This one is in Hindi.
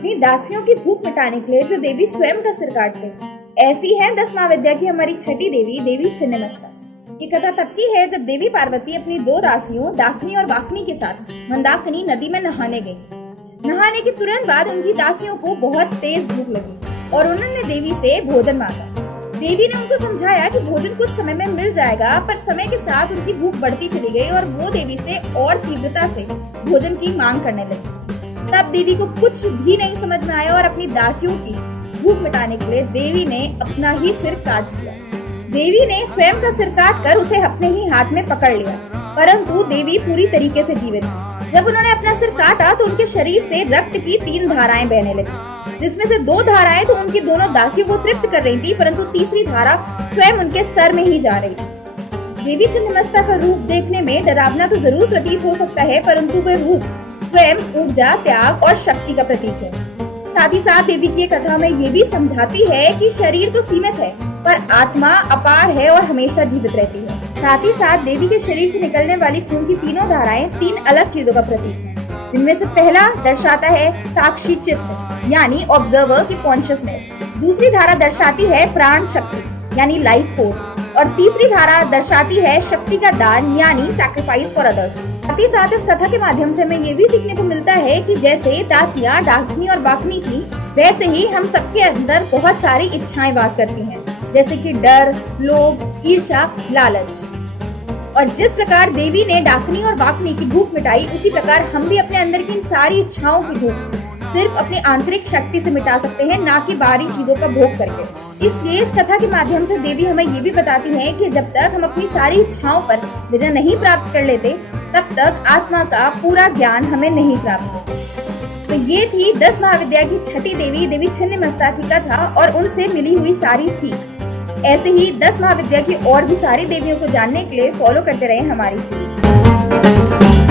अपनी दासियों की भूख मिटाने के लिए जो देवी स्वयं का सिर काटते। ऐसी है 10 महाविद्या की हमारी छठी देवी, देवी छिन्नमस्ता। ये कथा तब की है जब देवी पार्वती अपनी 2 दासियों डाकिनी और वाकनी के साथ मंदाकिनी नदी में नहाने गई। नहाने के तुरंत बाद उनकी दासियों को बहुत तेज भूख लगी और उन्होंने देवी से भोजन मांगा। देवी ने उनको समझाया कि भोजन कुछ समय में मिल जाएगा, पर समय के साथ उनकी भूख बढ़ती चली गई और वो देवी से और तीव्रता से भोजन की मांग करने लगी। तब देवी को कुछ भी नहीं समझ में आया और अपनी दासियों की भूख मिटाने के लिए देवी ने अपना ही सिर काट दिया। देवी ने स्वयं का सिर काट कर उसे अपने ही हाथ में पकड़ लिया, परंतु देवी पूरी तरीके से जीवित थी। जब उन्होंने अपना सिर काटा तो उनके शरीर से रक्त की 3 धाराएं बहने लगी, जिसमें से 2 धाराएं तो उनकी दोनों दासियों को तृप्त कर रही थी, परंतु तीसरी धारा स्वयं उनके सर में ही जा रही थी। देवी छिन्नमस्ता का रूप देखने में डरावना तो जरूर प्रतीत हो सकता है, परंतु वह रूप स्वयं ऊर्जा, त्याग और शक्ति का प्रतीक है। साथ ही साथ देवी की कथा में ये भी समझाती है कि शरीर तो सीमित है, पर आत्मा अपार है और हमेशा जीवित रहती है। साथ ही साथ देवी के शरीर से निकलने वाली खून की 3 धाराएं 3 अलग चीजों का प्रतीक है, जिनमें से पहला दर्शाता है साक्षी चित्त यानी ऑब्जर्वर की कॉन्शियसनेस, दूसरी धारा दर्शाती है प्राण शक्ति यानी लाइफ फोर्स, और तीसरी धारा दर्शाती है शक्ति का दान यानी सैक्रिफाइस फॉर अदर्स। साथ ही साथ इस कथा के माध्यम से हमें ये भी सीखने को मिलता है कि जैसे दासियां डाकिनी और वाकनी थी, वैसे ही हम सबके अंदर बहुत सारी इच्छाएं वास करती हैं, जैसे कि डर, लोभ, ईर्ष्या, लालच। और जिस प्रकार देवी ने डाकिनी और वाकनी की भूख मिटाई, उसी प्रकार हम भी अपने अंदर की इन सारी इच्छाओं की भूख सिर्फ अपनी आंतरिक शक्ति से मिटा सकते हैं, ना कि बाहरी चीजों का भोग करके। इसलिए इस कथा के माध्यम से देवी हमें ये भी बताती हैं कि जब तक हम अपनी सारी इच्छाओं पर विजय नहीं प्राप्त कर लेते, तब तक आत्मा का पूरा ज्ञान हमें नहीं प्राप्त होता। तो ये थी 10 महाविद्या की छठी देवी, देवी छिन्नमस्ता की कथा और उनसे मिली हुई सारी सीख। ऐसे ही 10 महाविद्या की और भी सारी देवियों को जानने के लिए फॉलो करते रहे हमारी सीरीज।